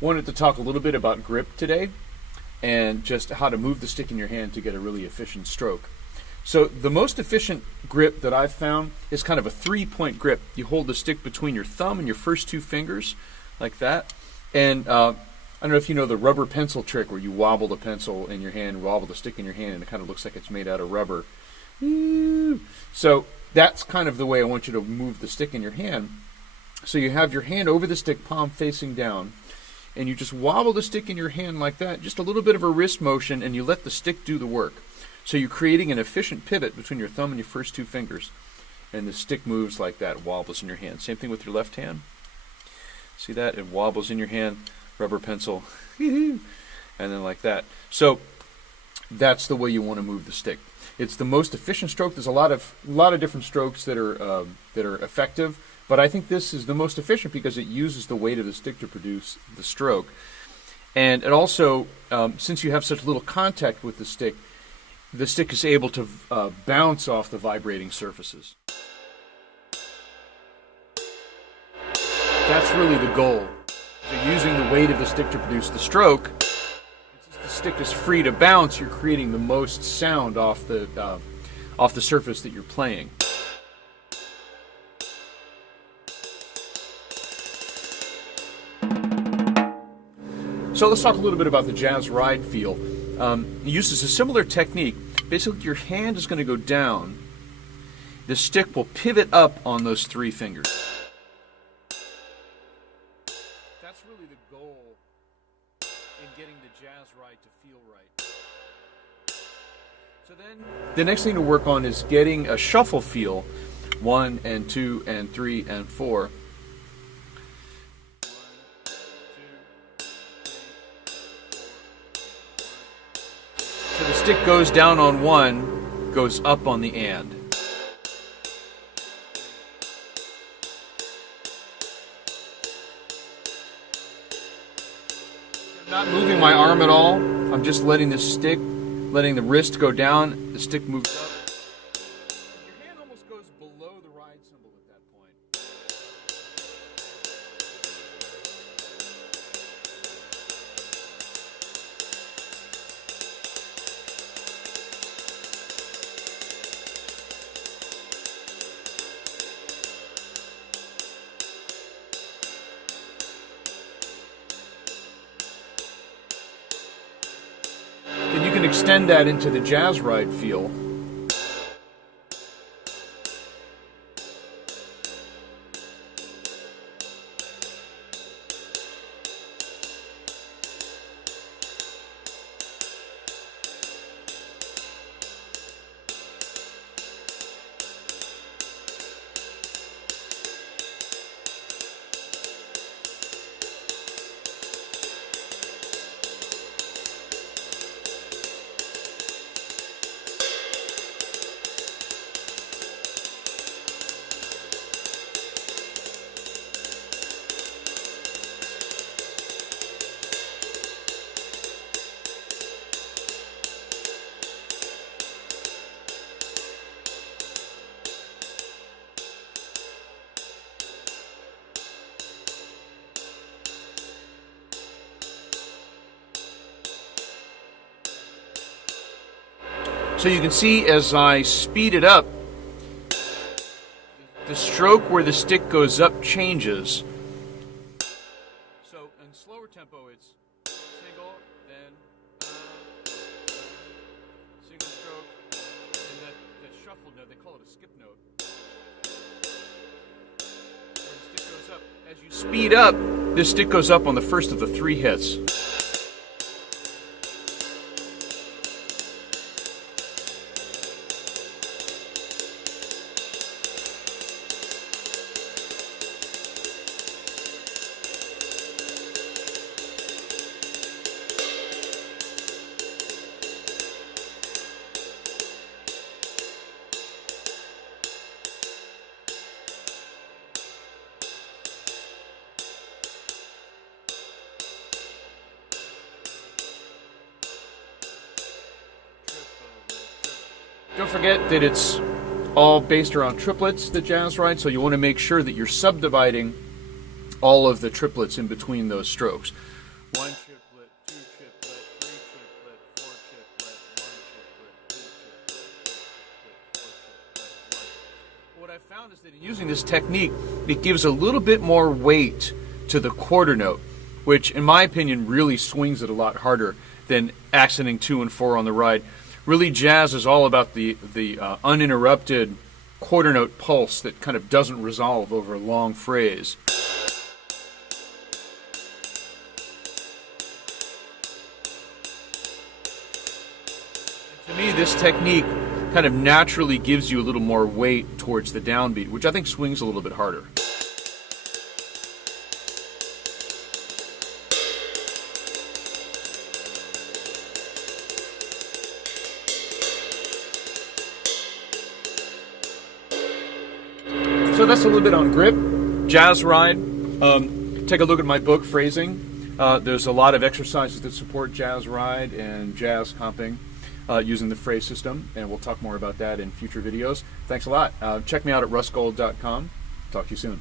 Wanted to talk a little bit about grip today and just how to move the stick in your hand to get a really efficient stroke. So the most efficient grip that I've found is kind of a 3-point grip. You hold the stick between your thumb and your first 2 fingers like that. And I don't know if you know the rubber pencil trick where you wobble the pencil in your hand, wobble the stick in your hand, and it kind of looks like it's made out of rubber. So that's kind of the way I want you to move the stick in your hand. So you have your hand over the stick, palm facing down, and you just wobble the stick in your hand like that, just a little bit of a wrist motion, and you let the stick do the work. So you're creating an efficient pivot between your thumb and your first 2 fingers, and the stick moves like that, wobbles in your hand. Same thing with your left hand. See that? It wobbles in your hand, rubber pencil, and then like that. So that's the way you want to move the stick. It's the most efficient stroke. There's a lot of different strokes that are effective. But I think this is the most efficient because it uses the weight of the stick to produce the stroke. And it also, since you have such little contact with the stick is able to bounce off the vibrating surfaces. That's really the goal. So using the weight of the stick to produce the stroke, since the stick is free to bounce, you're creating the most sound off the surface that you're playing. So let's talk a little bit about the Jazz Ride feel. It uses a similar technique. Basically, your hand is going to go down. The stick will pivot up on those 3 fingers. That's really the goal in getting the Jazz Ride to feel right. So then, the next thing to work on is getting a shuffle feel. 1 and 2 and 3 and 4. So the stick goes down on 1, goes up on the and. I'm not moving my arm at all. I'm just letting the wrist go down, the stick moves up. Your hand almost goes below the ride cymbal at that point. Then you can extend that into the Jazz Ride feel. So you can see as I speed it up, the stroke where the stick goes up changes. So in slower tempo it's single, then single stroke, and that shuffle note, they call it a skip note. Where the stick goes up. As you speed up, this stick goes up on the first of the 3 hits. Don't forget that it's all based around triplets, the Jazz Ride, so you want to make sure that you're subdividing all of the triplets in between those strokes. 1 chiplet, 2 chiplet, 3 chiplet, 4 chiplet, 1 chiplet, 2 chiplet, 3 chiplet, 4 chiplet, 1. What I found is that in using this technique, it gives a little bit more weight to the quarter note, which in my opinion really swings it a lot harder than accenting 2 and 4 on the ride. Really, jazz is all about the uninterrupted quarter note pulse that kind of doesn't resolve over a long phrase. To me, this technique kind of naturally gives you a little more weight towards the downbeat, which I think swings a little bit harder. So that's a little bit on grip, jazz ride. Take a look at my book, Phrasing. There's a lot of exercises that support jazz ride and jazz comping using the phrase system, and we'll talk more about that in future videos. Thanks a lot. Check me out at russgold.com. Talk to you soon.